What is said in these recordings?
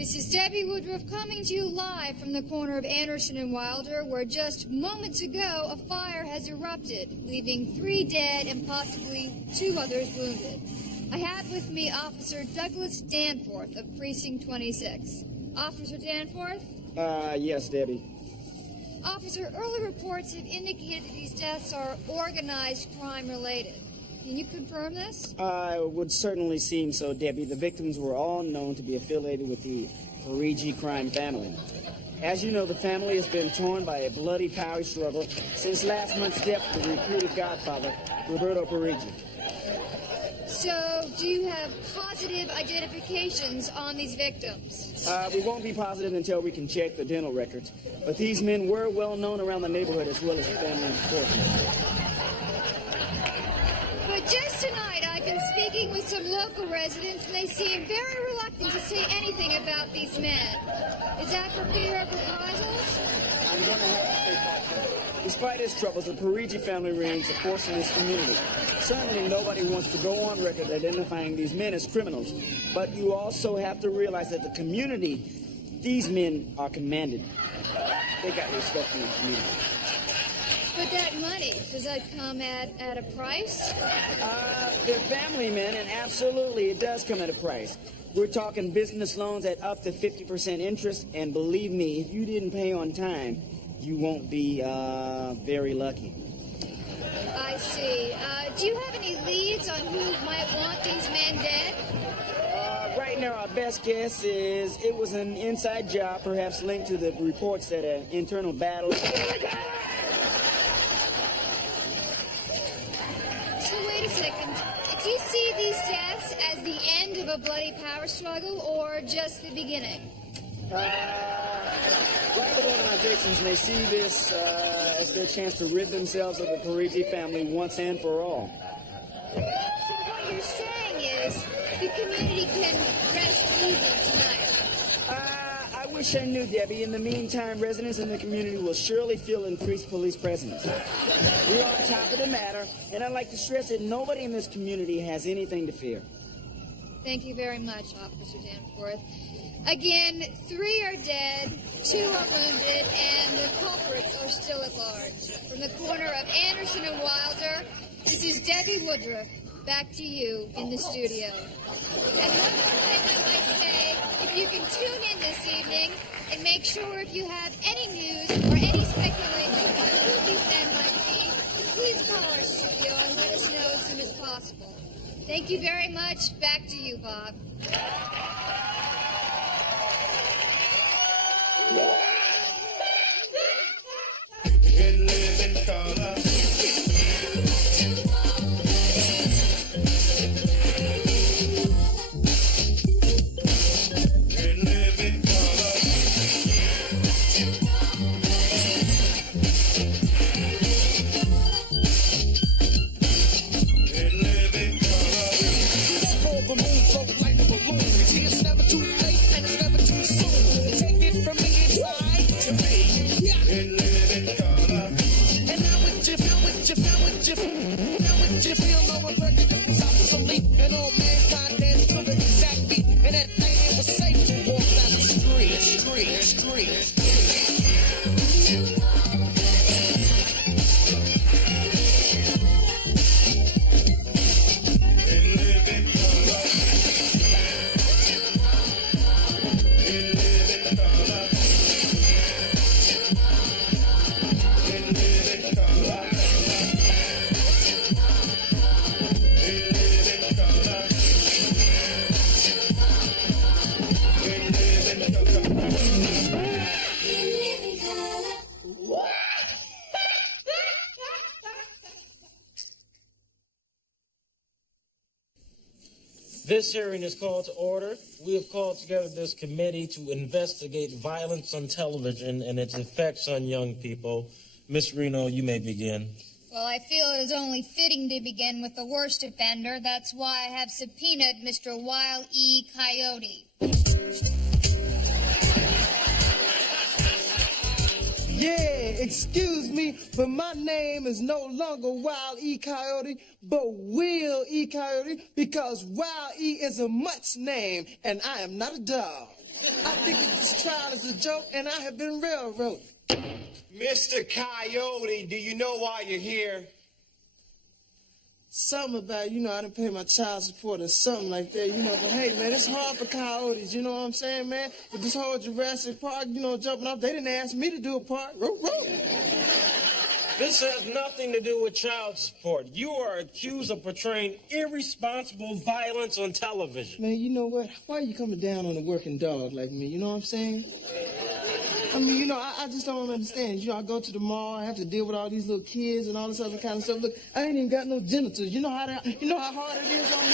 This is Debbie Woodruff coming to you live from the corner of Anderson and Wilder, where just moments ago a fire has erupted, leaving 3 dead and possibly 2 others wounded. I have with me Officer Douglas Danforth of Precinct 26. Officer Danforth? Yes, Debbie. Officer, early reports have indicated that these deaths are organized crime related. Can you confirm this? It would certainly seem so, Debbie. The victims were all known to be affiliated with the Parigi crime family. As you know, the family has been torn by a bloody power struggle since last month's death of the reputed godfather, Roberto Parigi. So, do you have positive identifications on these victims? We won't be positive until we can check the dental records, but these men were well known around the neighborhood as well as the family fortune. But just tonight, I've been speaking with some local residents, and they seem very reluctant to say anything about these men. Is that for fear of reprisals? I'm going to have to say that. Despite its troubles, the Parigi family remains a force in this community. Certainly nobody wants to go on record identifying these men as criminals, but you also have to realize that the community, these men are commanded. They got respect in the community. But that money, does that come at a price? They're family men, and absolutely it does come at a price. We're talking business loans at up to 50% interest, and believe me, if you didn't pay on time, you won't be very lucky. I see. Do you have any leads on who might want these men dead? Right now, our best guess is it was an inside job, perhaps linked to the reports that an internal battle. So wait a second. Do you see these deaths as the end of a bloody power struggle or just the beginning? Private organizations may see this as their chance to rid themselves of the Parigi family once and for all. So what you're saying is the community can rest easy tonight. I wish I knew, Debbie. In the meantime, residents in the community will surely feel increased police presence. We're on top of the matter, and I'd like to stress that nobody in this community has anything to fear. Thank you very much, Officer Danforth. Again, 3 are dead, 2 are wounded, and the culprits are still at large. From the corner of Anderson and Wilder, this is Debbie Woodruff. Back to you in the studio. And one more thing I might say, if you can tune in this evening and make sure if you have any news or any speculation on who these men might be, please call our studio and let us know as soon as possible. Thank you very much. Back to you, Bob. In living color. This hearing is called to order. We have called together this committee to investigate violence on television and its effects on young people. Ms. Reno, you may begin. Well, I feel it is only fitting to begin with the worst offender. That's why I have subpoenaed Mr. Wile E. Coyote. Yeah, excuse me, but my name is no longer Wile E. Coyote, but Will E. Coyote, because Wile E. is a much name, and I am not a dog. I think that this trial is a joke, and I have been railroaded. Mr. Coyote, do you know why you're here? Something about, I didn't pay my child support or something like that, but hey, man, it's hard for coyotes, you know what I'm saying, man? With this whole Jurassic Park, jumping off, they didn't ask me to do a part. This has nothing to do with child support. You are accused of portraying irresponsible violence on television. Man, you know what? Why are you coming down on a working dog like me, you know what I'm saying? I mean, I just don't understand. I go to the mall, I have to deal with all these little kids and all this other kind of stuff. Look, I ain't even got no genitals. You know how hard it is on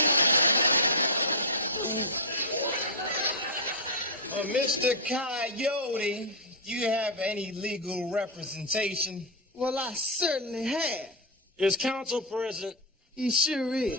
me? Mr. Coyote, do you have any legal representation? Well, I certainly have. Is counsel present? He sure is.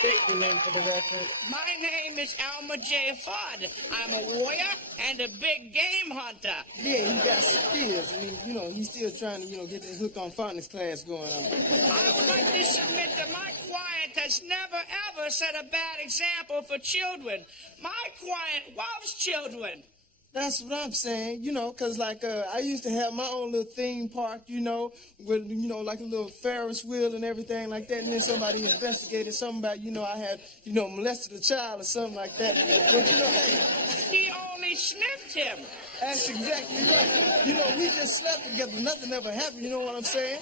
State your name for the record. My name is Elmer J. Fudd. I'm a warrior and a big game hunter. Yeah, he got skills. I mean, he's still trying to, get the hook on phonics class going on. I would like to submit that my client has never, ever set a bad example for children. My client loves children. That's what I'm saying, because, I used to have my own little theme park, with, like a little Ferris wheel and everything like that, and then somebody investigated something about, I had, molested a child or something like that. But, He only sniffed him. that's exactly right. We just slept together. Nothing ever happened, you know what I'm saying?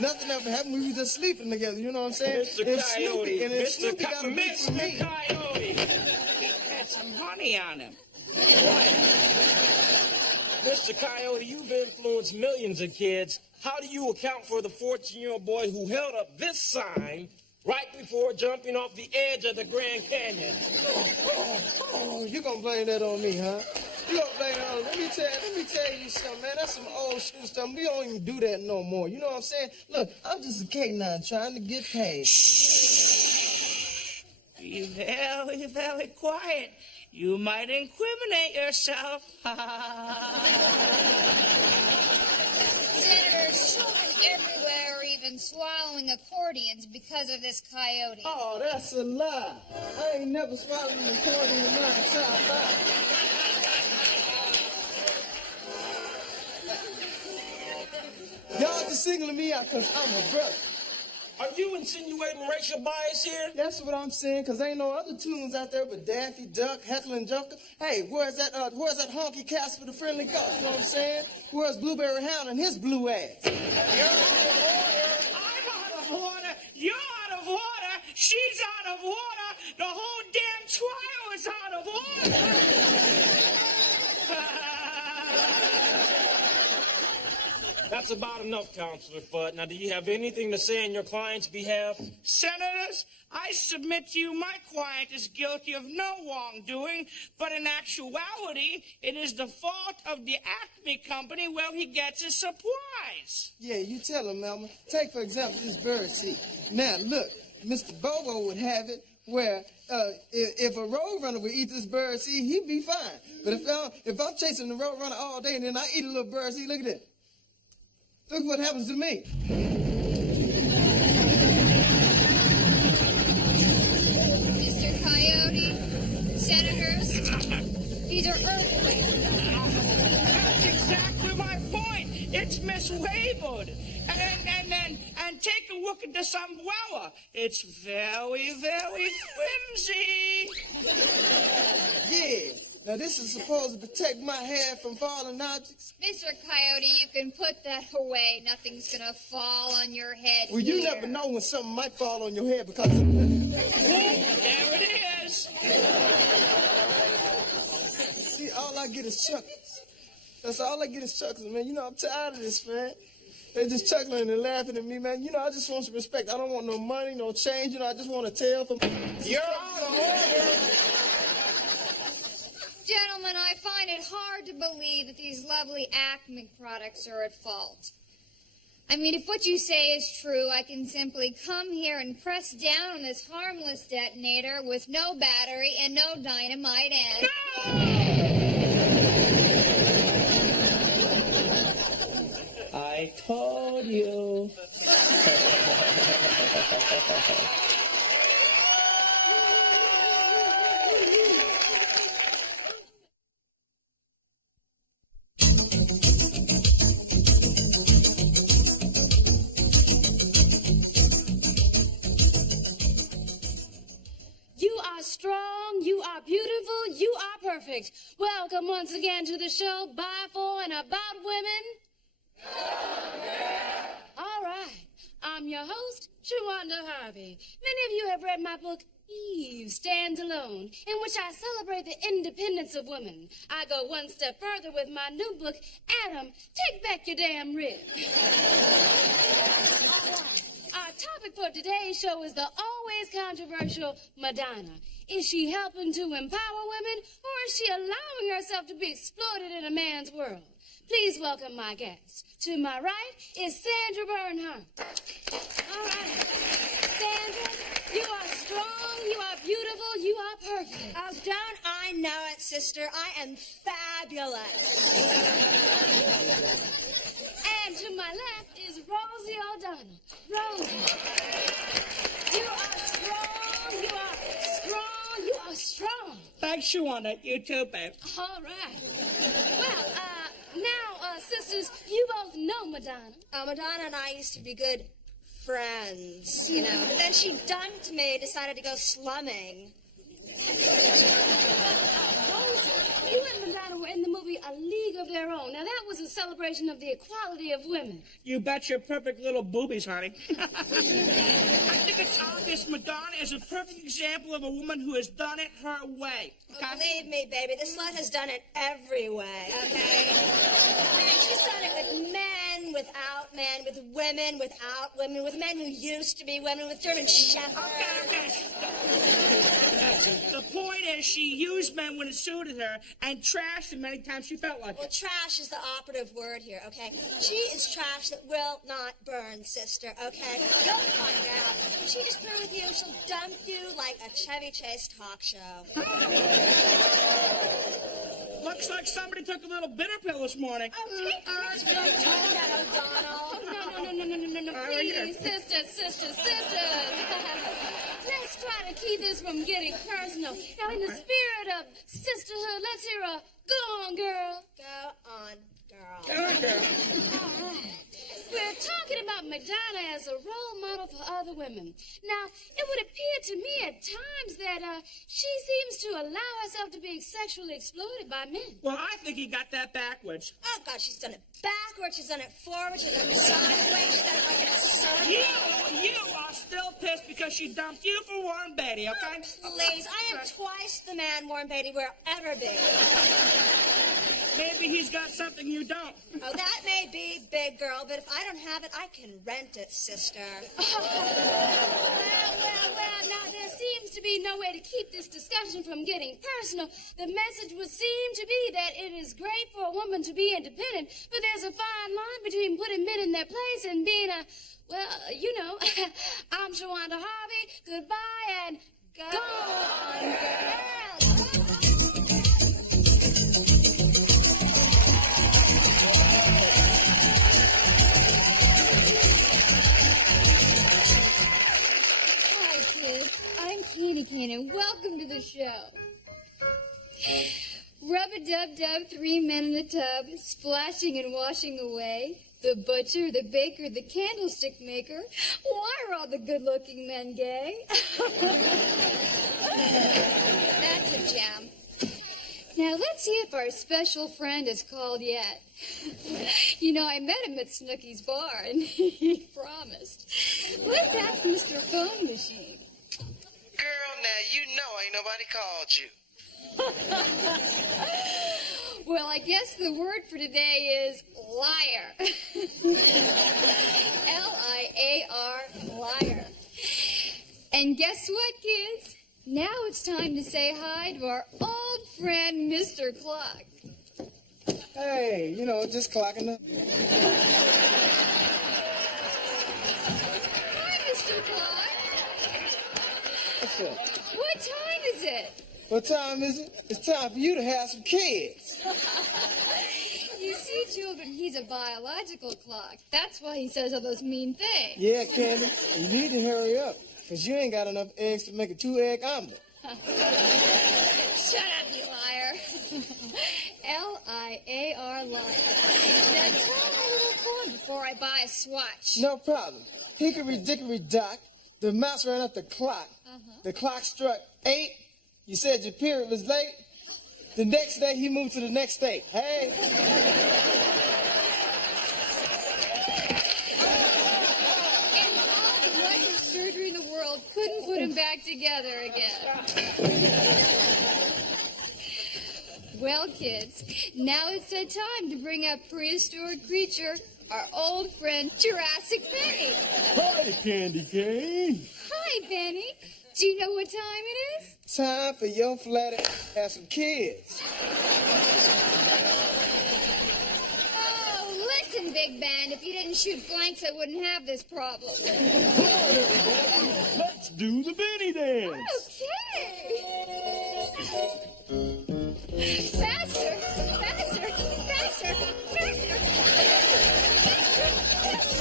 Nothing ever happened. We were just sleeping together, you know what I'm saying? Mr. Snoopy got a beat for me. Coyote had some honey on him. Mr. Coyote, you've influenced millions of kids. How do you account for the 14-year-old boy who held up this sign right before jumping off the edge of the Grand Canyon? Oh, you gonna blame that on me, huh? You gonna blame that on me? Let me tell you something, man. That's some old school stuff. We don't even do that no more. You know what I'm saying? Look, I'm just a K9 trying to get paid. Be very, very quiet. You might incriminate yourself. Senator, children everywhere are even swallowing accordions because of this coyote. Oh, that's a lie. I ain't never swallowed an accordion in my entire life. Y'all just singling me out because I'm a brother. Are you insinuating racial bias here? That's what I'm saying, because ain't no other tunes out there but Daffy Duck, Heckle and Joker. Hey, where's that honky Casper the Friendly Ghost, you know what I'm saying? Where's Blueberry Hound and his blue ass? You're out of order. I'm out of order. You're out of order. She's out of order. The whole damn trial is out of order. That's about enough, Counselor Fudd. Now, do you have anything to say on your client's behalf? Senators, I submit to you my client is guilty of no wrongdoing, but in actuality, it is the fault of the Acme Company where he gets his supplies. Yeah, you tell him, Elmer. Take, for example, this bird seed. Now, look, Mr. Bobo would have it where if a roadrunner would eat this bird seed, he'd be fine. But if I'm chasing the roadrunner all day and then I eat a little bird seed, look at that. Look what happens to me. Mr. Coyote, senators, these are earthquakes. That's exactly my point. It's mislabeled. And take a look at this umbrella. It's very, very flimsy. Yeah. Now, this is supposed to protect my hair from falling objects. Mr. Coyote, you can put that away. Nothing's gonna fall on your head. Well, you here. never know when something might fall on your head because of... There it is. See, all I get is chuckles. That's all I get is chuckles, man. I'm tired of this, man. They're just chuckling and laughing at me, man. I just want some respect. I don't want no money, no change. I just want a tail from... You're out of order. Gentlemen, I find it hard to believe that these lovely Acme products are at fault. I mean, if what you say is true, I can simply come here and press down on this harmless detonator with no battery and no dynamite and... I I told you. You are strong, you are beautiful, you are perfect. Welcome once again to the show By, For, and About Women. All right, I'm your host, Shawanda Harvey. Many of you have read my book, Eve Stands Alone, in which I celebrate the independence of women. I go one step further with my new book, Adam, Take Back Your Damn Rib. All right. Our topic for today's show is the always controversial Madonna. Is she helping to empower women, or is she allowing herself to be exploited in a man's world? Please welcome my guest. To my right is Sandra Bernhardt. All right. Sandra, you are strong, you are beautiful, you are perfect. Oh, don't I know it, sister? I am fabulous. And to my left is Rosie O'Donnell. Rosie, you are strong, you are strong, you are strong. Thanks, Shawanda. You too, babe. All right. Well, now, sisters, you both know Madonna. Madonna and I used to be good friends, you know. But then she dumped me, decided to go slumming. Rosie, you and Madonna were in the movie A League of Their Own. Now, that was a celebration of the equality of women. You bet your perfect little boobies, honey. I think it's obvious Madonna is a perfect example of a woman who has done it her way. Oh, believe me, baby, this slut has done it every way, okay? I mean, she's done it with men, without men, with women, without women, with men who used to be women, with German shepherds. Okay. The point is she used men when it suited her and trashed them many times she felt like Well, it. trash is the operative word here, okay? She is trash that will not burn, sister, okay? You'll find out. When she is through with you, she'll dump you like a Chevy Chase talk show. Looks like somebody took a little bitter pill this morning. Let's go talk that, O'Donnell. No, please, sisters. Let's try to keep this from getting personal. Now, in the spirit of sisterhood, let's hear a go on, girl. Go on, girl. All right. We're talking about Madonna as a role model for other women. Now, it would appear to me at times that she seems to allow herself to be sexually exploited by men. Well, I think he got that backwards. Oh, God, she's done it backwards, she's done it forward, she's done it sideways, she's done it like in a circle. You are still pissed because she dumped you for Warren Beatty, okay? Please, I am twice the man Warren Beatty will ever be. Maybe he's got something you don't. Oh, that may be, big girl, but if I don't have it, I can rent it, sister. Well, now there seems to be no way to keep this discussion from getting personal. The message would seem to be that it is great for a woman to be independent, but there's a fine line between putting men in their place and being a, well, you know, I'm Shawanda Harvey. Goodbye and go on, girls. Hi, kids. I'm Keeny Keenan. Welcome to the show. Rub-a-dub-dub, 3 men in a tub, splashing and washing away. The butcher, the baker, the candlestick maker. Why are all the good-looking men gay? That's a gem. Now, let's see if our special friend has called yet. You know, I met him at Snooky's bar, and he promised. Let's ask Mr. Phone Machine. Girl, now you know ain't nobody called you. Well, I guess the word for today is liar. L-I-A-R, liar. And guess what, kids? Now it's time to say hi to our old friend, Mr. Clock. Hey, you know, just clocking up. Hi, Mr. Clock. What's up? What time is it? What time is it? It's time for you to have some kids. You see, children, he's a biological clock. That's why he says all those mean things. Yeah, Candy, you need to hurry up, because you ain't got enough eggs to make a 2-egg omelet. Shut up, you liar. L-I-A-R, liar. Now tell my little corn before I buy a swatch. No problem. Hickory dickory dock, the mouse ran up the clock. The clock struck 8. You said your period was late. The next day, he moved to the next state. Hey. And all the wondrous surgery in the world couldn't put him back together again. Well, kids, now it's that time to bring up prehistoric creature, our old friend Jurassic Benny. Hi, Candy Cane. Hi, Benny. Do you know what time it is? Time for your flatty have some kids. Oh, listen, Big Ben. If you didn't shoot blanks, I wouldn't have this problem. Come on, everybody. Let's do the Benny dance. Okay. Faster, faster, faster, faster, faster.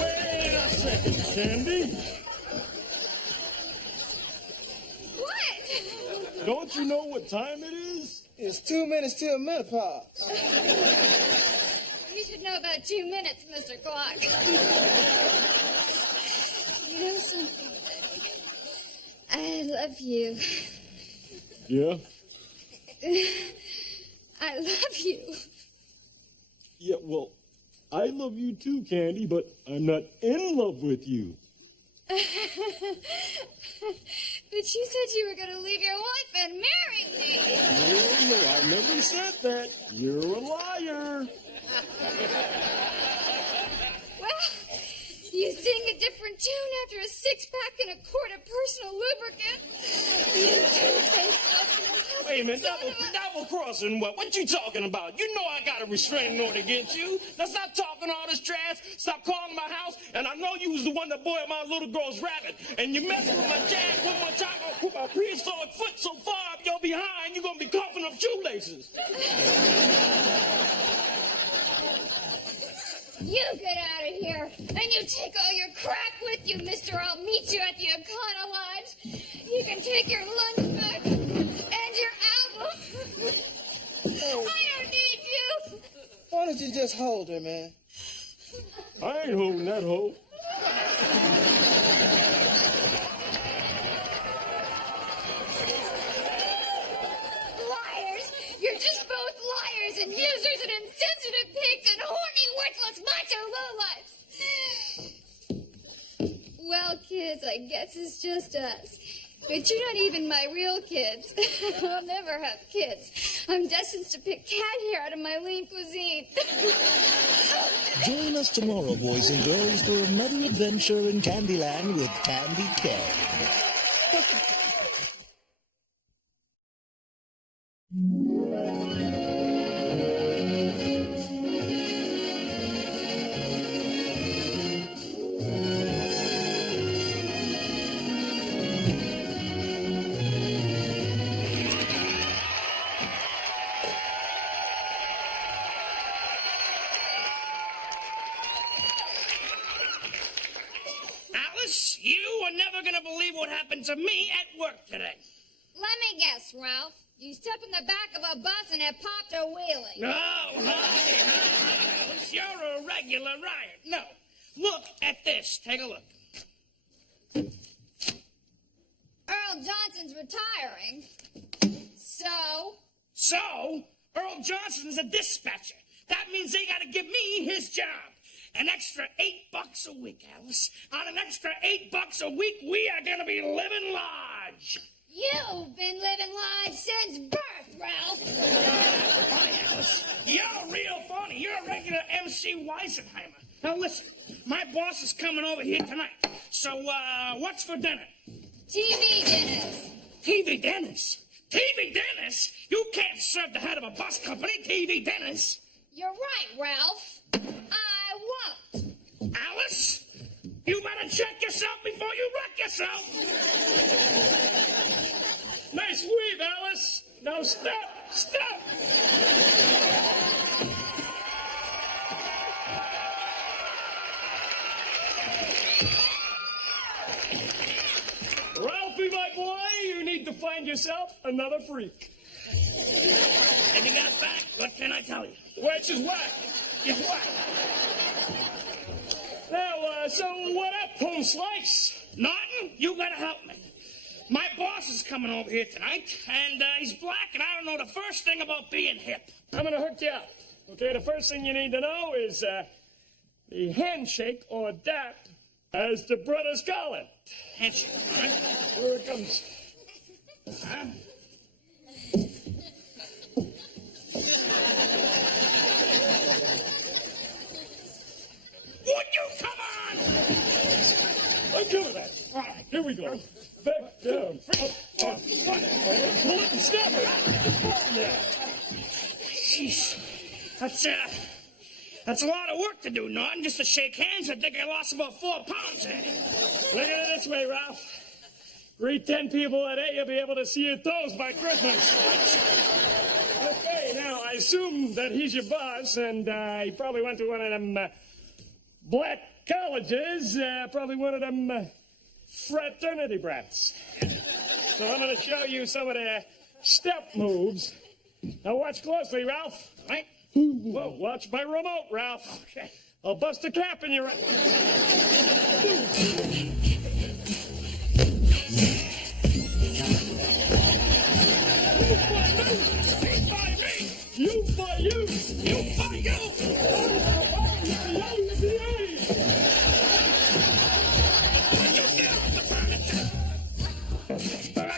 Wait a second, Candy. What? Don't you know what time it is? It's 2 minutes till menopause. You should know about 2 minutes, Mr. Clock. You know something, Benny? I love you. Yeah? I love you. Yeah, well, I love you too, Candy, but I'm not in love with you. But you said you were going to leave your wife and marry me. No, I never said that. You're a liar. Well, you sing a different tune after a 6-pack and a quart of personal lubricant. You two-faced opener. Wait a minute, double crossing what? What you talking about? You know I got a restraining order against you. Now stop talking all this trash. Stop calling my house. And I know you was the one that boiled my little girl's rabbit. And you messing with my jag one more time, I'll put my prehistoric foot so far up your behind, you're gonna be coughing up shoelaces. You get out of here, and you take all your crack with you, mister. I'll meet you at the Econo Lodge. You can take your lunch back and your album. I don't need you. Why don't you just hold her, man? I ain't holding that hoe. Liars! You're just both liars and users and insensitive pigs and horny, worthless macho lowlifes. Well, kids, I guess it's just us. But you're not even my real kids. I'll never have kids. I'm destined to pick cat hair out of my lean cuisine. Join us tomorrow, boys and girls, for another adventure in Candyland with Candy Cane. Alice, you are never going to believe what happened to me at work today. Let me guess, Ralph. You stepped in the back of a bus and it popped a wheelie. No, hi, Alice, you're a regular riot. No, look at this. Take a look. Earl Johnson's retiring. So? So, Earl Johnson's a dispatcher. That means they got to give me his job. An extra $8 a week, Alice. On an extra $8 a week, we are going to be living large. You've been living large since birth, Ralph. Hi, Alice. You're real funny. You're a regular MC Weisenheimer. Now, listen. My boss is coming over here tonight. So, what's for dinner? TV dinners. TV dinners? TV dinners? You can't serve the head of a bus company TV dinners. You're right, Ralph. I won't. Alice, you better check yourself before you wreck yourself. Nice weave, Alice. Now step. boy, you need to find yourself another freak. And you got back, what can I tell you? Which is whack. It's whack. Now, so what up, Home Slice? Norton, you gotta help me. My boss is coming over here tonight, and he's black, and I don't know the first thing about being hip. I'm gonna hook you up. Okay, the first thing you need to know is the handshake or dap, as the brothers call it. Handshake, all right? Here it comes. Huh? Would you come on? I'm doing that. All right, here we go. Back down. Up, up, pull it and step it. Yeah. Jeez. That's a lot of work to do, Norton, just to shake hands. I think I lost about 4 pounds there. Look at it this way, Ralph. Greet 10 people a day, you'll be able to see your toes by Christmas. Okay, now, I assume that he's your boss, and he probably went to one of them black colleges, probably one of them fraternity brats. So I'm going to show you some of the step moves. Now watch closely, Ralph. Right? Whoa, watch my remote, Ralph. Okay. I'll bust a cap in your... You by you! You by you!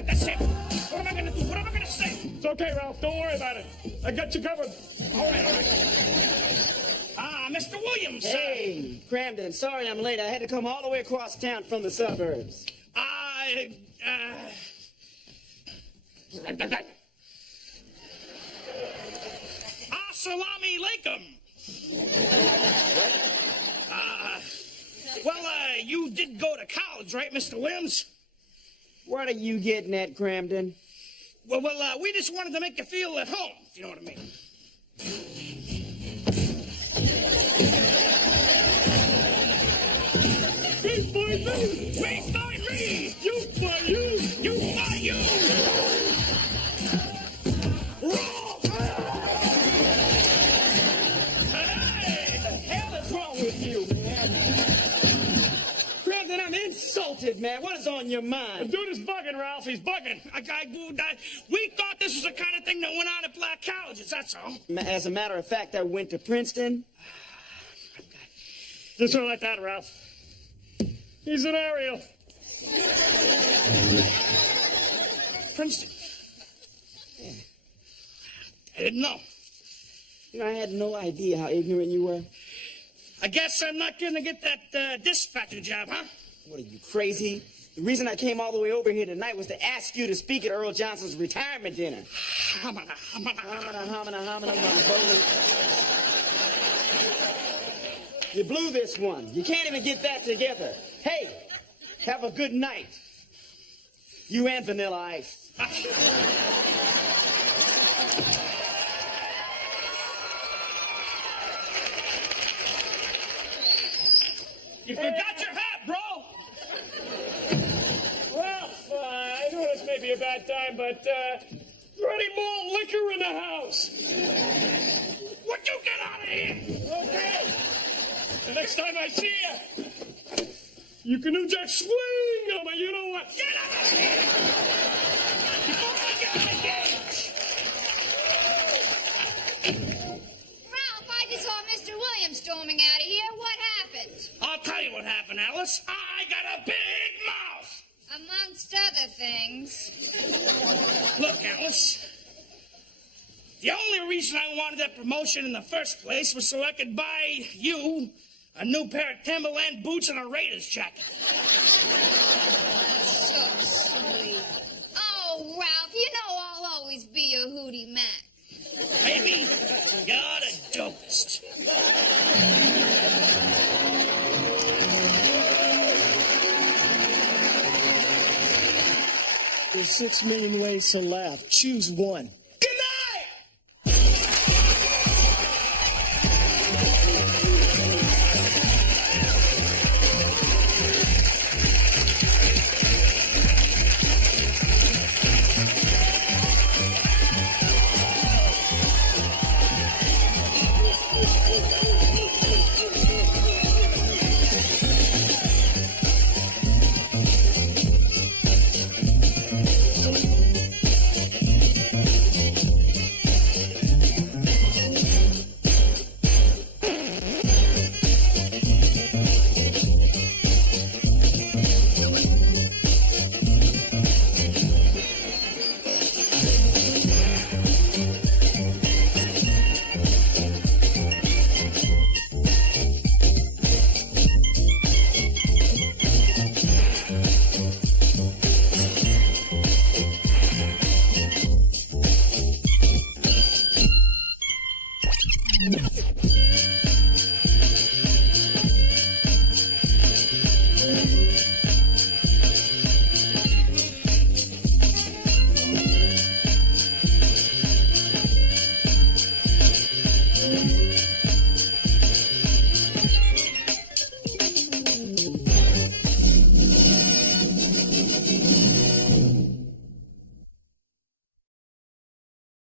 That's it. What am I gonna do? What am I gonna say? It's okay, Ralph. Don't worry about it. I got you covered. All right. Mr. Williams. Hey, Cramden, sorry I'm late. I had to come all the way across town from the suburbs. Salami Lakem. You did go to college, right, Mr. Williams? What are you getting at, Cramden? Well, we just wanted to make you feel at home, if you know what I mean. Me by me! Me by me! You by you! You by you! Insulted, man. What is on your mind? The dude is bugging, Ralph. He's bugging. We thought this was the kind of thing that went on at black colleges, that's all. As a matter of fact, I went to Princeton. Just don't like that, Ralph. He's an Ariel. Princeton. I didn't know. You know, I had no idea how ignorant you were. I guess I'm not gonna get that dispatcher job, huh? What are you, crazy? The reason I came all the way over here tonight was to ask you to speak at Earl Johnson's retirement dinner. Hamana. You blew this one. You can't even get that together. Hey, have a good night. You and Vanilla Ice. You forgot your hat, bro! Ralph, I know this may be a bad time, but is there any more liquor in the house? Would you get out of here? Okay. The next time I see you can do that swing on me, you know what? Get out of here! Before I get engaged! Ralph, I just saw Mr. Williams storming out of here. What happened? I'll tell you what happened, Alice. I got a big mouth! Amongst other things. Look, Alice. The only reason I wanted that promotion in the first place was so I could buy you a new pair of Timberland boots and a Raiders jacket. So sweet. Oh, Ralph, you know I'll always be your Hootie Mac. Baby, you're the dopest. There's 6 million ways to laugh. Choose one.